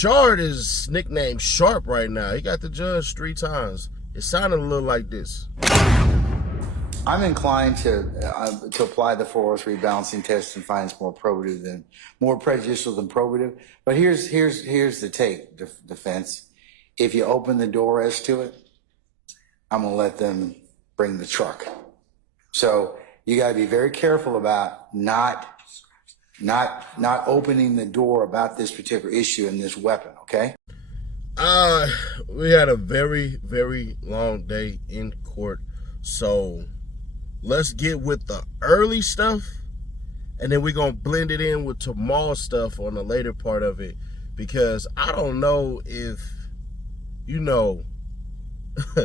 Shard is nicknamed Sharp right now. He got the judge 3 times. It sounded a little like this. I'm inclined to apply the 403 balancing test and find it's more prejudicial than probative. But here's the take, defense. If you open the door as to it, I'm gonna let them bring the truck. So you gotta be very careful about not opening the door about this particular issue and this weapon, okay? We had a very, very long day in court. So let's get with the early stuff, and then we're going to blend it in with tomorrow's stuff on the later part of it, because I don't know if, you know,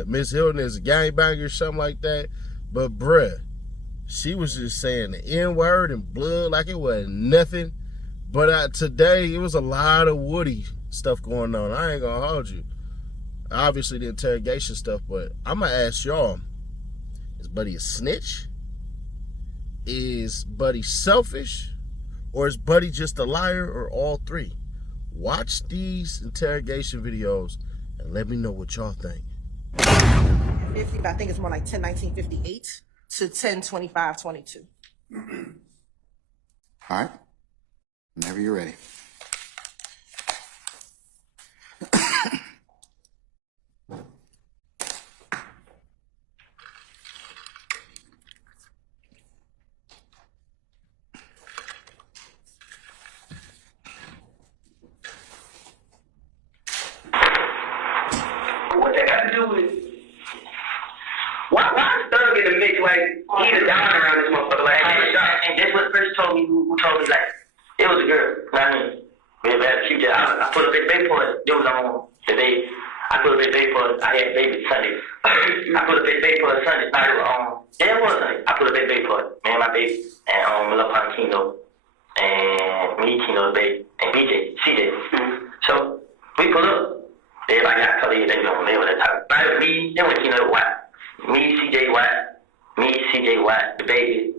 Miss Hilton is a gangbanger or something like that, but bruh, she was just saying the N-word and blood like it was nothing. But today, it was a lot of Woody stuff going on. I ain't going to hold you. Obviously, the interrogation stuff, but I'm going to ask y'all, is Buddy a snitch? Is Buddy selfish? Or is Buddy just a liar, or all three? Watch these interrogation videos and let me know what y'all think. 50, but I think it's more like 10/19/58 to 10/25/22. All right. Whenever you're ready. What that got to do with why is Thug in the mix? Like, he the down around this motherfucker. Like, and that's what first told me, who told me, like, it was a girl. You know what I mean? I put a big baby for it. It was on the day. I put a big baby for it. I had baby Sunday. I put a big baby for it Sunday. Yeah, it was Sunday. I put a big baby for it. Me and my baby. And my little partner Kino. And me, Kino's baby. And BJ, CJ. So, we pull up. Everybody got color, they don't live with that type. But it was me, then when Kino White. Me, CJ White, the baby.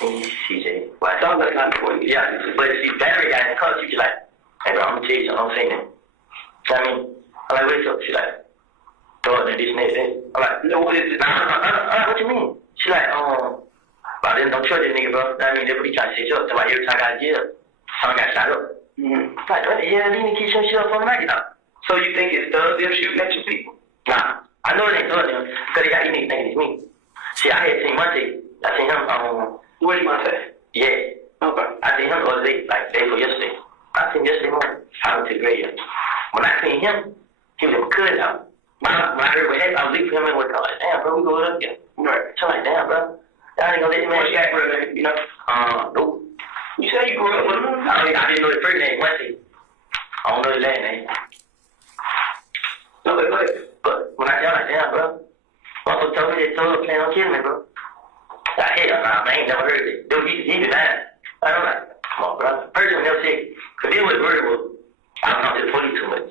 Me, CJ White. So that's not important. Yeah, but see, battery guy in the car, she be like, hey bro, I'm gonna tell you something, I'm saying that. You know what I mean? I'm like, what's up? She like, throw it in this and that. I'm like, no, what is it? Nah, what you mean? She like, but I didn't trust this nigga, bro. You know what I mean? That's what he trying to set you up. So like, every time I got in jail, someone got shot up. I'm like, what the hell, these niggas keep shooting shit up for the night now? So you think it's thugs them shooting at your people? Nah. I know it ain't thugs them, because they got these niggas thinking it's me. See, I had seen Monte. I seen him, What did Monte? yeah. Okay. I seen him the other day, like day before yesterday. I seen him yesterday morning. I went to the graveyard. When I seen him, he was in my cousin's house. When I heard what happened, I was leaving him and I was like, damn, bro, we going up again. Right. So I'm like, damn, bro. Y'all ain't gonna let this man What's that for name, you know? Nope. You say you grew up with him? I didn't know his first name, Monte. I don't know his last name. No, But when I tell him, like, damn, bro. Motherfucker told me they told plan on killing me, bro. Like, hell nah, man, I ain't never heard it. Dude, he denied. I'm like, come on, bro. Person never said, because this was murder was, I don't talk to the police too much.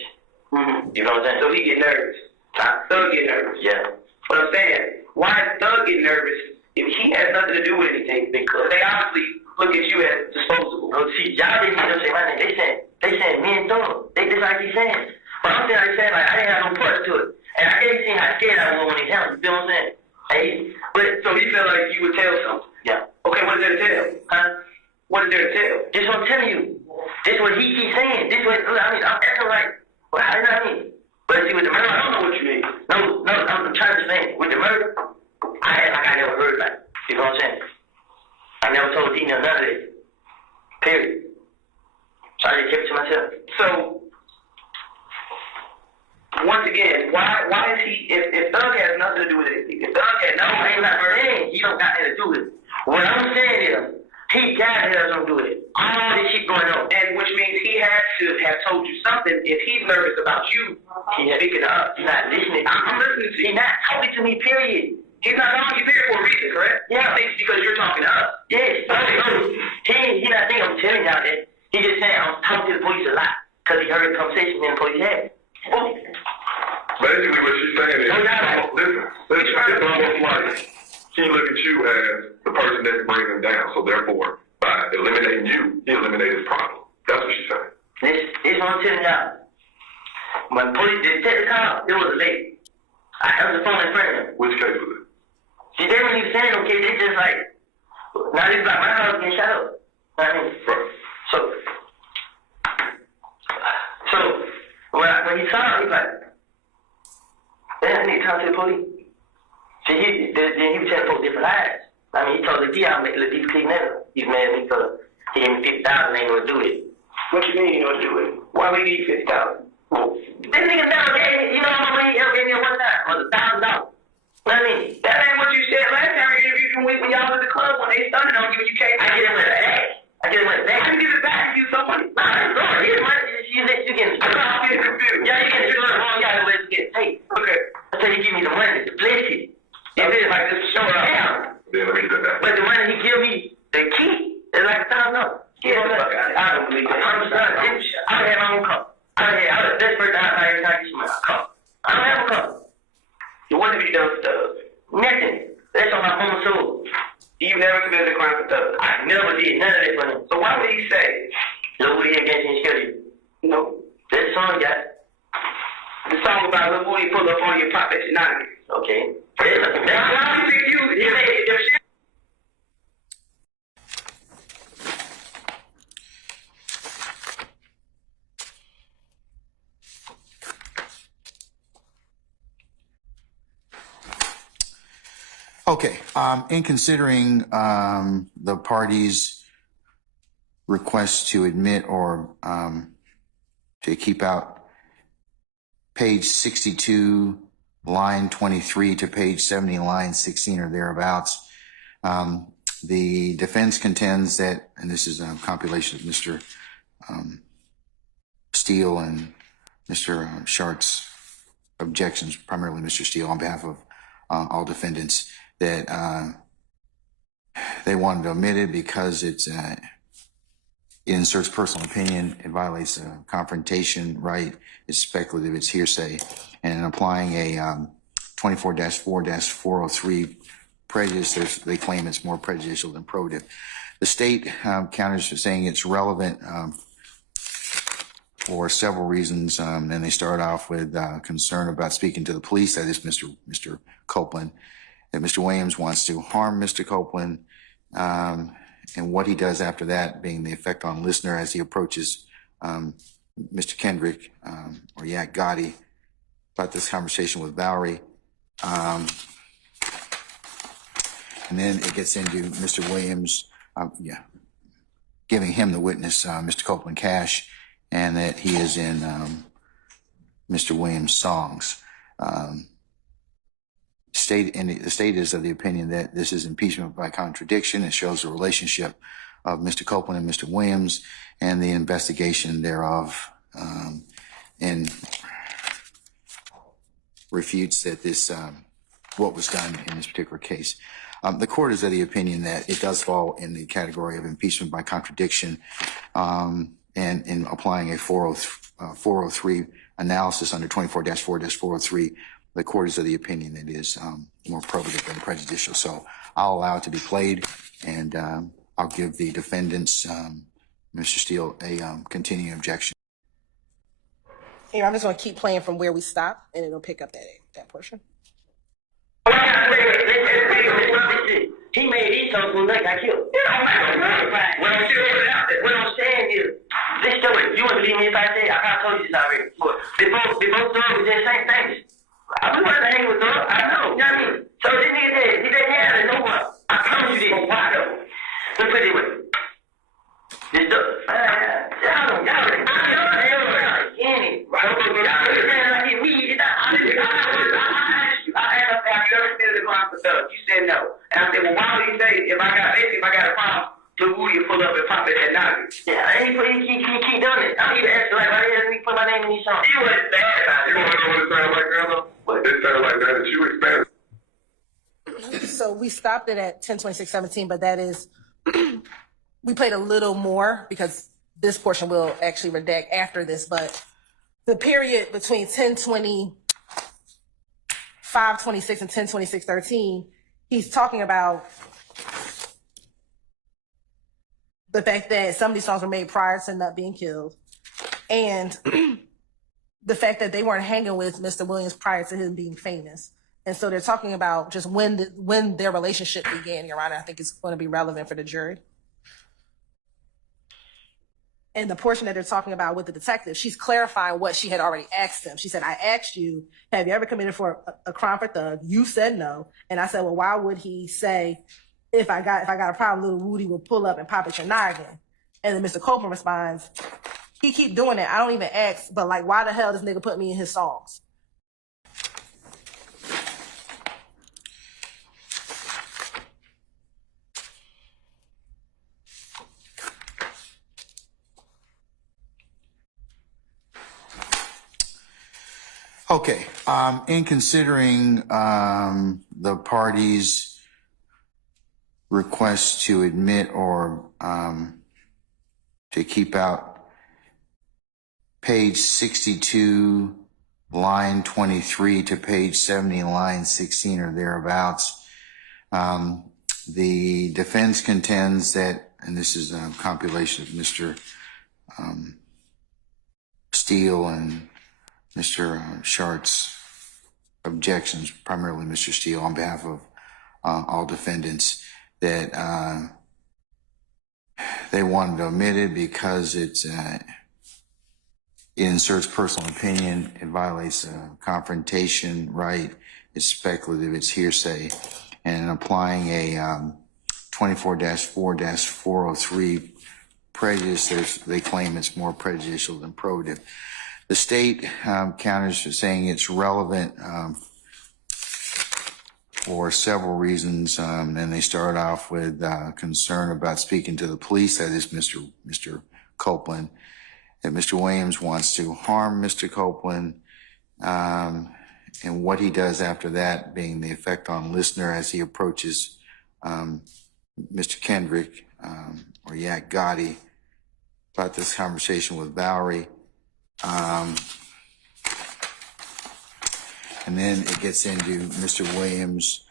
You know what I'm saying? So he get nervous. Huh? Thug get nervous. Yeah. But I'm saying, why is Thug get nervous if he has nothing to do with anything? Because they obviously look at you as disposable. No, see, y'all didn't even say my name. They said me and Thug. This like he's saying. But I'm saying, like, I didn't have no parts to it. And I didn't see how scared I was when he happened. You feel what I'm saying? Hey, but So he felt like you would tell something. yeah. Okay, what is there to tell? Huh? What is there to tell? This what I'm telling you. This what he keeps saying. This what I mean. I'm acting like, well, how does that mean? But see, with the murder, I don't know what you mean. No, I'm trying to explain. With the murder, I act like I never heard about it. You know what I'm saying? I never told Dina none of this. Period. So I just kept it to myself. So, once again, why is he, if Thug has nothing to do with it, if Thug had No, nothing I ain't not saying he don't got nothing to do with it. What I'm saying is, he got to have something to do with it. All this shit going on. and which means he has to have told you something if he's nervous about you speaking to us. He's not listening. I'm listening to you. He's not talking to me, period. He's not talking to you there for a reason, correct? Yeah. He thinks because you're talking to us. Yes. He not thinking I'm telling y'all that. He just saying I'm talking to the police a lot because he heard the conversation in the police had. Basically, what she's saying is, Oh, yeah. listen, it's almost like she look at you as the person that's bringing him down. So therefore, by eliminating you, he eliminated his problem. That's what she's saying. This this one I'm telling y'all. When police did take the call, it was late. I answered the phone in front of them. Which case was it? See, they weren't even saying no case. They just like, now this is like my house getting shot up. You know what I mean? Right. So when he saw it, he was like, I need to talk to the police. See, then he was telling folks different lies. I mean, he told the D I'll make the piece clean never. He's mad at me because he gave me $50 and ain't gonna do it. What you mean you know what to do with it? Why we need $50? This nigga never gave me, you know how much money he ever gave me at one time? Was $1,000. You know what I mean? That ain't what you said last time. You gave you when y'all was at the club when they started on you and you came. I get it with a bag. I can give it back to you some money. Nah, that's going. Here's money. You getting screwed. I'm getting confused. Yeah, you getting screwed wrong. You gotta let it get paid. Okay. I said he give me the money to bless it. If it's like this show up. Yeah. Then let me get that back. But the money he give me, the key, is like $1,000. Get the fuck out of here. I don't believe it. I don't have my own car. That's the first time I ever got my car. I don't have a car. What have you done for thugs? Nothing. That's on my home soul. You never committed a crime for thugs. I never did none of that for him. So why would he say? Lil Woody against you and scare you. No. That song got The song about Lil Woody pull up on your pop at shenanigans. okay. Why do you think you if shit? Okay. In considering the parties' request to admit or to keep out page 62, line 23 to page 70, line 16 or thereabouts, the defense contends that, and this is a compilation of Mr. Steele and Mr. Shart's objections, primarily Mr. Steele on behalf of all defendants, that they wanted to omit it because it inserts personal opinion, it violates a confrontation right, it's speculative, it's hearsay, and applying a 24-4-403 prejudice, they claim it's more prejudicial than probative. The state counters saying it's relevant for several reasons, and they start off with concern about speaking to the police, that is Mr. Copeland, that Mr. Williams wants to harm Mr. Copeland, and what he does after that being the effect on listener as he approaches Mr. Kendrick or Yak Gotti about this conversation with Valerie. And then it gets into Mr. Williams, giving him the witness, Mr. Copeland cash, and that he is in Mr. Williams' songs. The state is of the opinion that this is impeachment by contradiction. It shows the relationship of Mr. Copeland and Mr. Williams and the investigation thereof, and refutes that this what was done in this particular case. The court is of the opinion that it does fall in the category of impeachment by contradiction, and in applying a 403 analysis under 24-4-403, the court is of the opinion that it is more probative than prejudicial. So I'll allow it to be played, and I'll give the defendants, Mr. Steele, a continuing objection. Here, I'm just going to keep playing from where we stopped, and it'll pick up that portion. He made these songs when they got killed. What I'm saying is, this story, you wouldn't believe me if I said, I kind of told you this already. Before Thug was just saying things. I was working hanging with Thug, I know, you know what I mean? So this nigga said, he doesn't have it no more. I promise you this. Why though? Let's put it with this stuff. Y'all You said no. And I said, well, why would he say if I got a problem, Lil Woody pull up and pop it at night? yeah, and he keep doing it. I'm even asking like, why the hell did he put my name in these songs? He wasn't bad about it. You want to know what it sounds like now, though? What? It sounds like that you expanded. So we stopped it at 10:26:17, but that is, we played a little more because this portion will actually redact after this, but the period between 10:25:26 and 10:26:13, he's talking about the fact that some of these songs were made prior to Nut being killed. and the fact that they weren't hanging with Mr. Williams prior to him being famous. And so they're talking about just when their relationship began, Your Honor. I think it's going to be relevant for the jury. And the portion that they're talking about with the detective, she's clarifying what she had already asked him. She said, I asked you, have you ever committed for a crime for thug? You said no. And I said, well, why would he say, if I got a problem, little Rudy will pull up and pop at your noggin? And then Mr. Copeland responds, he keep doing that. I don't even ask, but like, why the hell does nigga put me in his songs? Okay. In considering the parties' request to admit or to keep out page 62, line 23 to page 70, line 16 or thereabouts, the defense contends that, and this is a compilation of Mr. Steele and Mr. Shart's objections, primarily Mr. Steele, on behalf of all defendants, that they wanted to omit it because it inserts personal opinion, it violates a confrontation right, it's speculative, it's hearsay, and applying a 24-4-403 prejudice, they claim it's more prejudicial than probative. The state counters saying it's relevant for several reasons, and they start off with concern about speaking to the police, that is Mr. Copeland, that Mr. Williams wants to harm Mr. Copeland, and what he does after that being the effect on listener as he approaches Mr. Kendrick or Yak Gotti about this conversation with Valerie. And then it gets into Mr. Williams,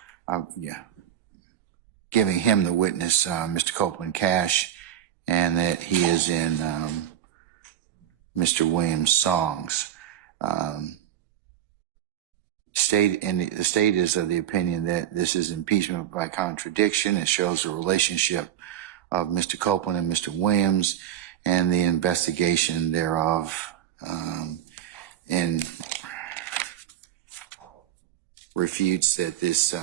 giving him the witness, Mr. Copeland Cash, and that he is in Mr. Williams' songs. The state is of the opinion that this is impeachment by contradiction. It shows the relationship of Mr. Copeland and Mr. Williams and the investigation thereof, and refutes that this,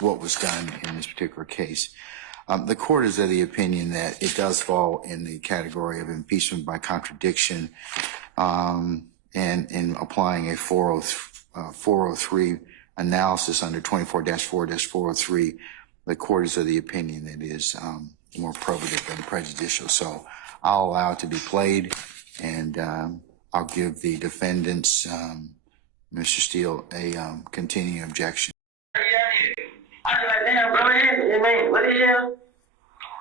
what was done in this particular case. The court is of the opinion that it does fall in the category of impeachment by contradiction, and in applying a 403 analysis under 24-4-403, the court is of the opinion that it is more probative than prejudicial. So I'll allow it to be played, and I'll give the defendants, Mr. Steele, a continuing objection. I was like, damn, bro, what is hell?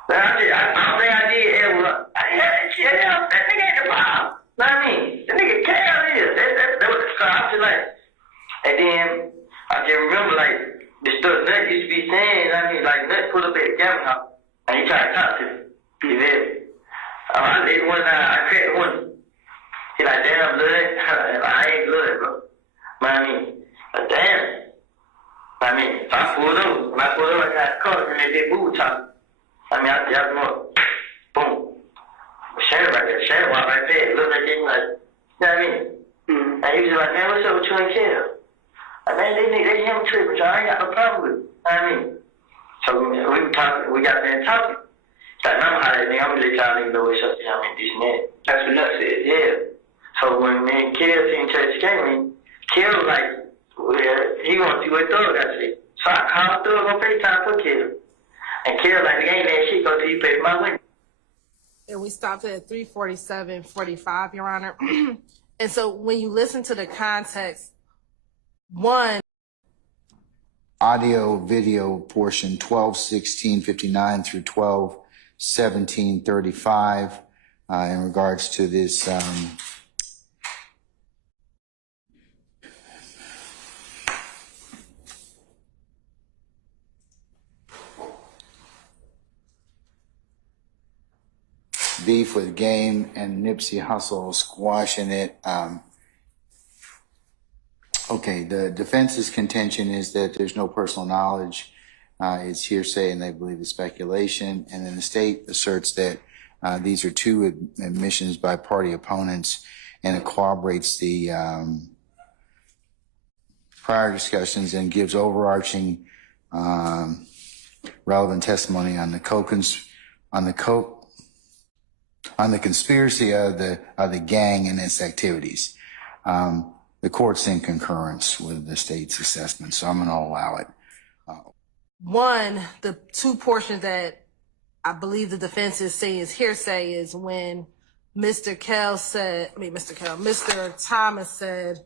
But I don't think I did ever. That nigga ain't the problem. Know what I mean? The nigga Cal is. That was so I feel like. And then I can remember like the stuff Nut used to be saying. I mean, like Nut put up at the Gavin house and he tried to talk to me. You know? I did one night. I cracked one. He like, damn, blood. I ain't blood, bro. Know what I mean? But damn. I mean, if I pulled over, when I pulled over, I got the car and they did boo talk. I mean, I jabbed him up. Boom. Shannon right there. Shannon walked right there. Looked at him like, you know what I mean? Mm-hmm. And he was like, man, what's up with you and Kel? Like, man, they him tripping, but I ain't got no problem with it. You know what I mean? So we were talking, we got there talking. Like, I'm how that nigga, I'm gonna let y'all niggas know what's up, you know what I mean, this and that. That's what Nut said, yeah. So when me and Kel seen Church came, Kel was like, well, he wants to see what Thug got to say. So I called Thug on FaceTime for Kel. And Kel like, nigga, ain't that shit go till you pay for my window. And we stopped at 3:47:45, Your Honor. And so when you listen to the context, one, Audio video portion 12:16:59 through 12:17:35 in regards to this beef with Game and Nipsey Hussle squashing it. Okay, the defense's contention is that there's no personal knowledge. It's hearsay and they believe it's speculation. And then the state asserts that these are two admissions by party opponents, and it corroborates the prior discussions and gives overarching relevant testimony on the conspiracy of the gang and its activities. The court's in concurrence with the state's assessment, so I'm going to allow it. One, the two portions that I believe the defense is saying is hearsay is when Mr. Thomas said,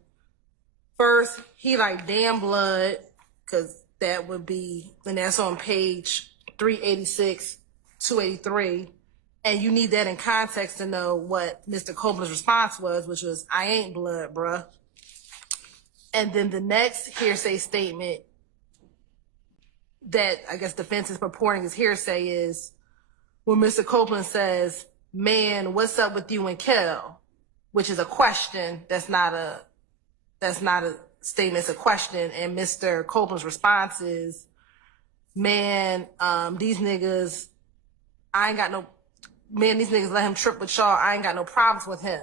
first, he like damn blood, because that would be, and that's on page 386, 283. And you need that in context to know what Mr. Copeland's response was, which was, I ain't blood, bruh. And then the next hearsay statement that I guess defense is purporting as hearsay is when Mr. Copeland says, man, what's up with you and Kel? Which is a question. That's not a statement, it's a question. And Mr. Copeland's response is, man, these niggas let him trip with y'all. I ain't got no problems with him.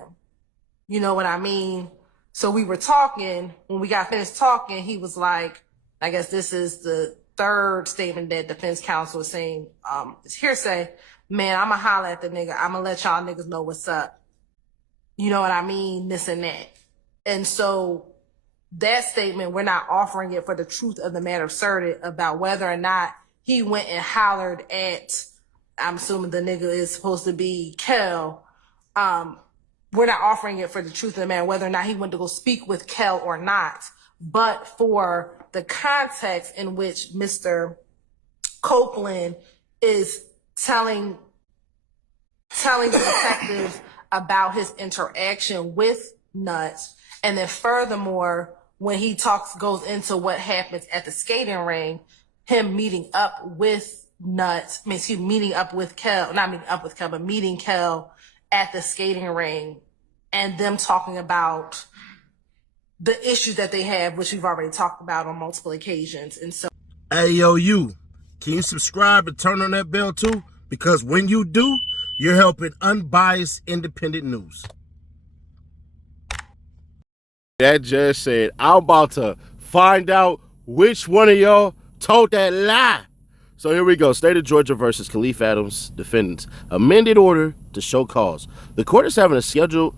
You know what I mean? So we were talking, when we got finished talking, he was like, I guess this is the third statement that defense counsel is saying, it's hearsay. Man, I'ma holler at the nigga. I'ma let y'all niggas know what's up. You know what I mean? This and that. And so that statement, we're not offering it for the truth of the matter asserted about whether or not he went and hollered at, I'm assuming the nigga is supposed to be Kel. We're not offering it for the truth of the matter, whether or not he went to go speak with Kel or not, but for the context in which Mr. Copeland is telling the detectives about his interaction with Nuts. And then furthermore, when he goes into what happens at the skating ring, him meeting up with Nuts, meeting Kel at the skating ring, and them talking about the issues that they have, which we've already talked about on multiple occasions. And so, Hey, yo, can you subscribe and turn on that bell too? Because when you do, you're helping unbiased, independent news. That judge said, I'm about to find out which one of y'all told that lie. So here we go. State of Georgia versus Khalif Adams defendants. Amended order to show cause. The court is having scheduled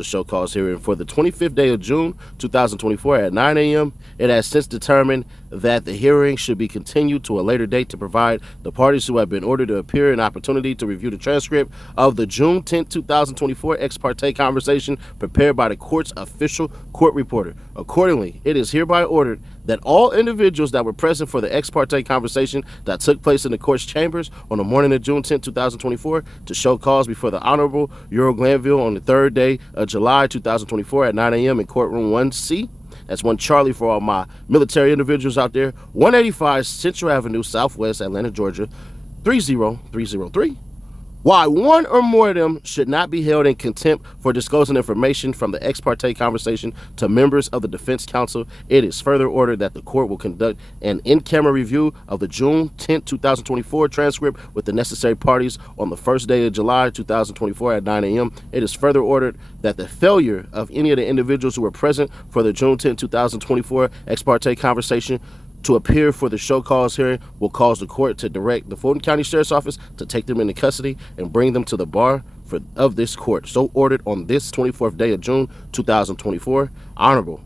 a show cause hearing for the 25th day of June 2024 at 9 a.m. It has since determined that the hearing should be continued to a later date to provide the parties who have been ordered to appear an opportunity to review the transcript of the June 10, 2024 ex parte conversation prepared by the court's official court reporter. Accordingly, it is hereby ordered that all individuals that were present for the ex parte conversation that took place in the court's chambers on the morning of June 10, 2024 to show cause before the Honorable Earl Glanville on the third day of July 2024 at 9 a.m. in courtroom 1C. That's 1 Charlie for all my military individuals out there. 185 Central Avenue, Southwest, Atlanta, Georgia, 30303. Why one or more of them should not be held in contempt for disclosing information from the ex parte conversation to members of the defense counsel, it is further ordered that the court will conduct an in-camera review of the June 10, 2024 transcript with the necessary parties on the first day of July 2024 at 9 a.m. It is further ordered that the failure of any of the individuals who were present for the June 10, 2024 ex parte conversation to appear for the show cause hearing will cause the court to direct the Fulton County Sheriff's Office to take them into custody and bring them to the bar of this court. So ordered on this 24th day of June 2024. Honorable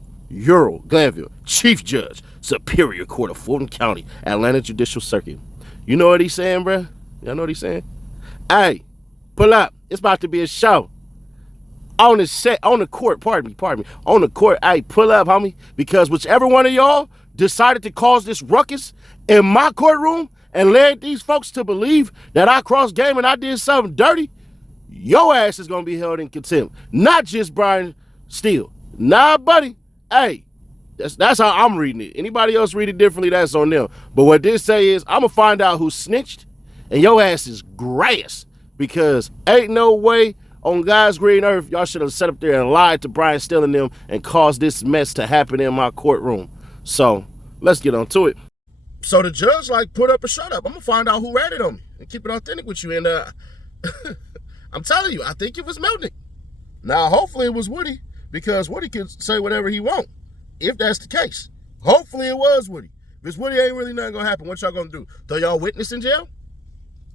Earl Glanville, Chief Judge, Superior Court of Fulton County, Atlanta Judicial Circuit. You know what he's saying, bruh? Y'all know what he's saying? Hey, pull up. It's about to be a show. On the court, pardon me. On the court, hey, pull up, homie. Because whichever one of y'all decided to cause this ruckus in my courtroom and led these folks to believe that I crossed game and I did something dirty, your ass is going to be held in contempt. Not just Brian Steele. Nah, buddy. Hey, that's how I'm reading it. Anybody else read it differently, that's on them. But what this say is, I'm going to find out who snitched, and your ass is grass. because ain't no way on God's green earth y'all should have sat up there and lied to Brian Steele and them and caused this mess to happen in my courtroom. So let's get on to it. So the judge put up a shut up. I'm gonna find out who ratted on me and keep it authentic with you. And I'm telling you, I think it was Melnick. Now hopefully it was Woody, because Woody can say whatever he want if that's the case. Hopefully it was Woody. If it's Woody, ain't really nothing gonna happen. What y'all gonna do? Throw y'all witness in jail?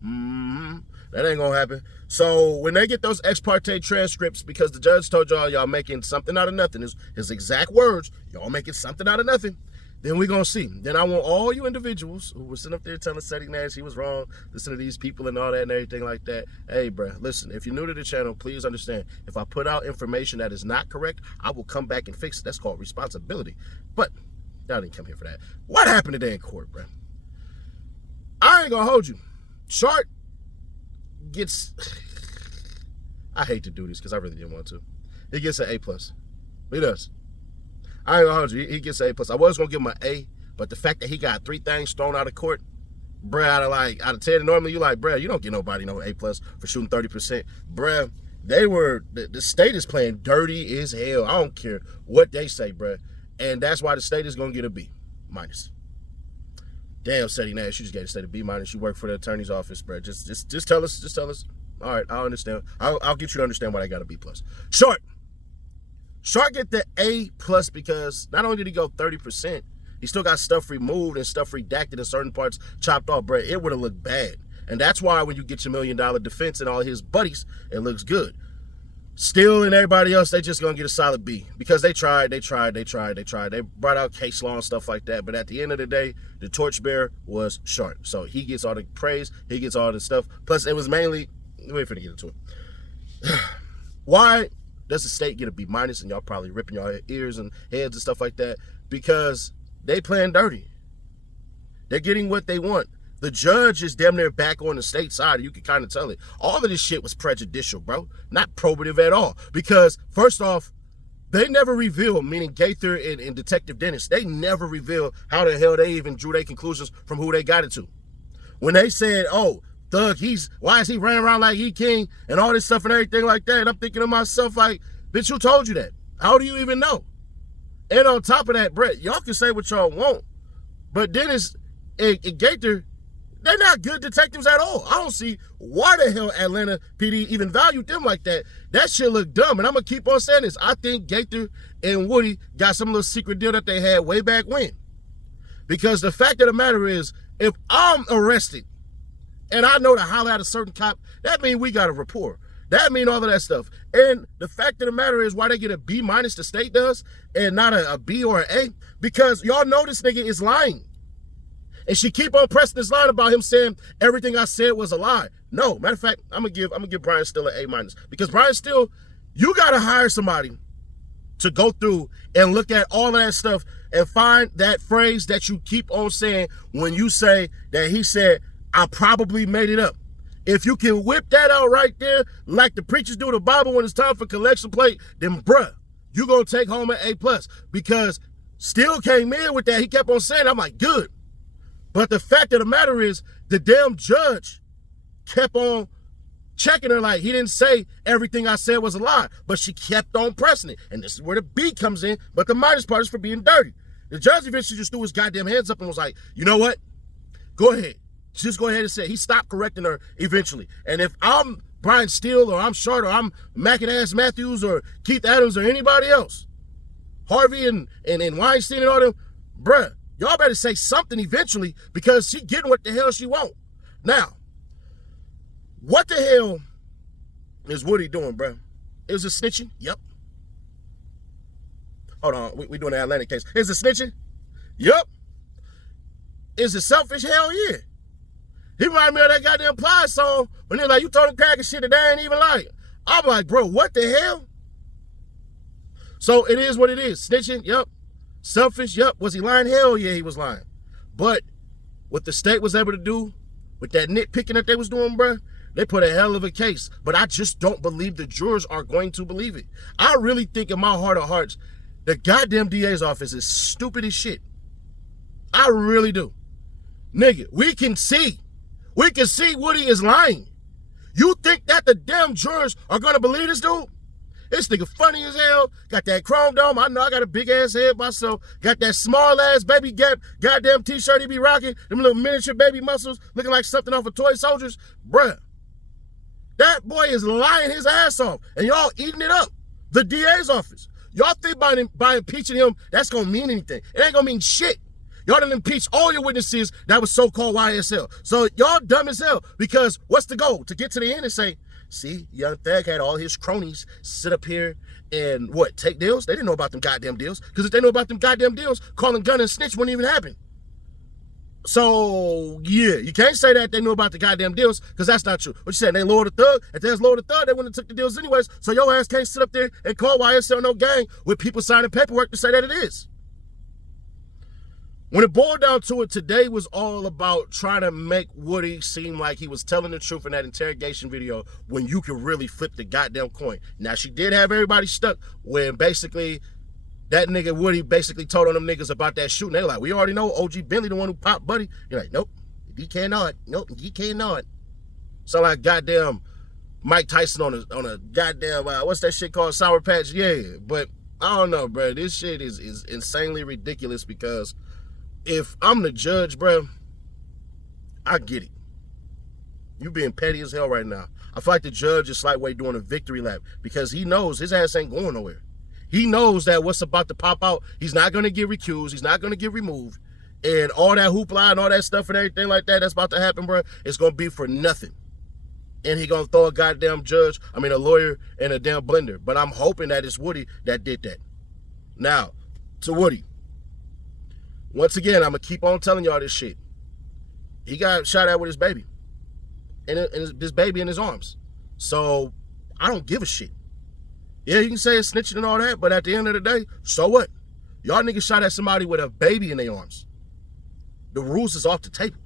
That ain't gonna happen. So when they get those ex parte transcripts, because the judge told y'all making something out of nothing, his exact words, y'all making something out of nothing, then we're gonna see. Then I want all you individuals who were sitting up there telling Seti Nash he was wrong, listen to these people and all that and everything like that. Hey, bruh, listen, if you're new to the channel, please understand, if I put out information that is not correct, I will come back and fix it. That's called responsibility. But y'all didn't come here for that. What happened today in court, bruh? I ain't gonna hold you. Short gets, I hate to do this because I really didn't want to. He gets an A+. He does. I ain't gonna hold you. He gets an A+. I was gonna give him an A, but the fact that he got 3 things thrown out of court, bruh, out of 10, normally you bruh, you don't get nobody no A+ for shooting 30%. Bruh, the state is playing dirty as hell. I don't care what they say, bruh. And that's why the state is gonna get a B-. Damn, Seti Nash, you just gave the state a B-. You work for the attorney's office, bruh. Just tell us. Just tell us. All right, I'll understand. I'll get you to understand why I got a B+. Short get the A+ because not only did he go 30%, he still got stuff removed and stuff redacted and certain parts chopped off, bruh. It would have looked bad. And that's why when you get your $1 million defense and all his buddies, it looks good. Steele and everybody else, they just gonna get a solid B because they tried. They brought out case law and stuff like that, but at the end of the day, the torchbearer was Short. So he gets all the praise, he gets all the stuff. Plus, it was mainly, wait for to get into it. Why does the state get a B- and y'all probably ripping your ears and heads and stuff like that? Because they playing dirty. They're getting what they want. The judge is damn near back on the state side. You can kind of tell it. All of this shit was prejudicial, bro. Not probative at all. Because, first off, they never revealed, meaning Gaither and Detective Dennis, they never revealed how the hell they even drew their conclusions from who they got it to. When they said, oh, Thug, why is he running around like he king and all this stuff and everything like that? And I'm thinking to myself, like, bitch, who told you that? How do you even know? And on top of that, Brett, y'all can say what y'all want, but Dennis and Gaither, they're not good detectives at all. I don't see why the hell Atlanta PD even valued them like that. That shit look dumb, and I'm going to keep on saying this. I think Gaither and Woody got some little secret deal that they had way back when. Because the fact of the matter is, if I'm arrested and I know to holler at a certain cop, that means we got a rapport. That mean all of that stuff. And the fact of the matter is why they get a B- the state does and not a B or an A, because y'all know this nigga is lying. And she keep on pressing this line about him saying everything I said was a lie. No, matter of fact, I'm gonna give Brian Steele an A-, because Brian Steele, you gotta hire somebody to go through and look at all of that stuff and find that phrase that you keep on saying when you say that he said, I probably made it up. If you can whip that out right there, like the preachers do the Bible when it's time for collection plate, then bruh, you gonna take home an A+, because Steele came in with that. He kept on saying, I'm like, good. But the fact of the matter is, the damn judge kept on checking her like he didn't say everything I said was a lie, but she kept on pressing it. And this is where the B comes in, but the minus part is for being dirty. The judge eventually just threw his goddamn hands up and was like, you know what? Go ahead. Just go ahead and say it. He stopped correcting her eventually. And if I'm Brian Steele or I'm Short or I'm Mackin-Ass Matthews or Keith Adams or anybody else, Harvey and Weinstein and all them, bruh, y'all better say something eventually, because she getting what the hell she want. Now, what the hell is Woody doing, bro? Is it snitching? Yep. Hold on, we doing the Atlantic case. Is it snitching? Yep. Is it selfish? Hell yeah. He reminded me of that goddamn Plies song when they're like, you told him crack and shit that they ain't even like. I'm like, bro, what the hell? So it is what it is. Snitching? Yep. Selfish? Yep. Was he lying? Hell yeah, he was lying. But what the state was able to do with that nitpicking that they was doing, bruh, they put a hell of a case. But I just don't believe the jurors are going to believe it. I really think in my heart of hearts, the goddamn DA's office is stupid as shit. I really do. Nigga, we can see Woody is lying. You think that the damn jurors are gonna believe this dude? This nigga funny as hell. Got that chrome dome. I know I got a big ass head myself. Got that small ass baby gap goddamn t-shirt he be rocking. Them little miniature baby muscles looking like something off of Toy Soldiers. Bruh, that boy is lying his ass off. And y'all eating it up. The DA's office. Y'all think by impeaching him, that's gonna mean anything. It ain't gonna mean shit. Y'all done impeached all your witnesses that was so-called YSL. So y'all dumb as hell because what's the goal? To get to the end and say, see, Young Thug had all his cronies sit up here and what, take deals? They didn't know about them goddamn deals. Because if they know about them goddamn deals, calling gun and snitch wouldn't even happen. So, yeah, you can't say that they knew about the goddamn deals because that's not true. What you saying? They lowered the thug? If they was lowered the thug, they wouldn't have took the deals anyways. So your ass can't sit up there and call YSL no gang with people signing paperwork to say that it is. When it boiled down to it, today was all about trying to make Woody seem like he was telling the truth in that interrogation video when you could really flip the goddamn coin. Now, she did have everybody stuck when basically that nigga Woody basically told on them niggas about that shooting. They were like, we already know OG Bentley, the one who popped Buddy. You're like, nope, he cannot. Nope, he cannot. So like goddamn Mike Tyson on a goddamn, what's that shit called? Sour Patch? Yeah, but I don't know, bro. This shit is insanely ridiculous because if I'm the judge, bro, I get it. You being petty as hell right now. I feel like the judge is slightly doing a victory lap because he knows his ass ain't going nowhere. He knows that what's about to pop out, he's not going to get recused. He's not going to get removed. And all that hoopla and all that stuff and everything like that that's about to happen, bro, it's going to be for nothing. And he going to throw a lawyer in a damn blender. But I'm hoping that it's Woody that did that. Now, to Woody. Once again, I'm going to keep on telling y'all this shit. He got shot at with his baby. And his baby in his arms. So, I don't give a shit. Yeah, you can say it's snitching and all that, but at the end of the day, so what? Y'all niggas shot at somebody with a baby in their arms. The rules is off the table.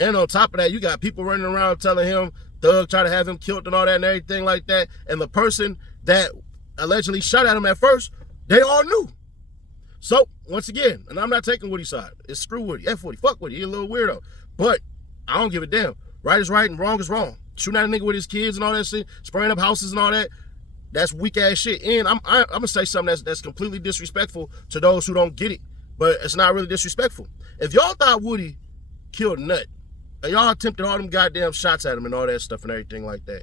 And on top of that, you got people running around telling him, Thug tried to have him killed and all that and everything like that. And the person that allegedly shot at him at first, they all knew. So, once again, and I'm not taking Woody's side. It's screw Woody. F Woody. Fuck Woody. He a little weirdo. But I don't give a damn. Right is right and wrong is wrong. Shooting at a nigga with his kids and all that shit, spraying up houses and all that, that's weak ass shit. And I'm gonna say something that's completely disrespectful to those who don't get it. But it's not really disrespectful. If y'all thought Woody killed Nut, and y'all attempted all them goddamn shots at him and all that stuff and everything like that,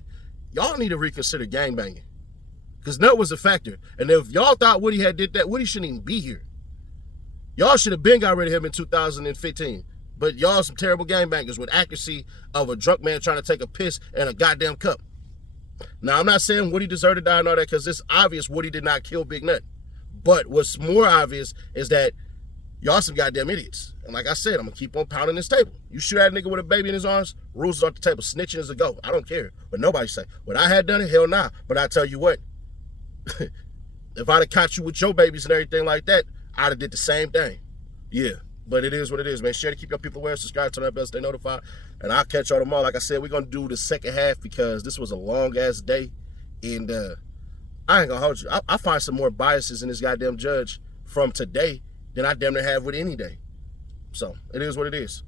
y'all need to reconsider gangbanging. Because Nut was a factor. And if y'all thought Woody had did that, Woody shouldn't even be here. Y'all should have been got rid of him in 2015. But y'all some terrible gangbangers with accuracy of a drunk man trying to take a piss in a goddamn cup. Now, I'm not saying Woody deserved to die and all that because it's obvious Woody did not kill Big Nut. But what's more obvious is that y'all some goddamn idiots. And like I said, I'm going to keep on pounding this table. You shoot at a nigga with a baby in his arms, rules is off the table. Snitching is a go. I don't care. But nobody say, what I had done it, hell nah. But I tell you what, if I'd have caught you with your babies and everything like that, I'd have did the same thing. Yeah. But it is what it is, man. Share to keep your people aware. Subscribe to that bell, stay notified. And I'll catch y'all tomorrow. Like I said, we're going to do the second half because this was a long-ass day. And I ain't going to hold you. I find some more biases in this goddamn judge from today than I damn near have with any day. So, it is what it is.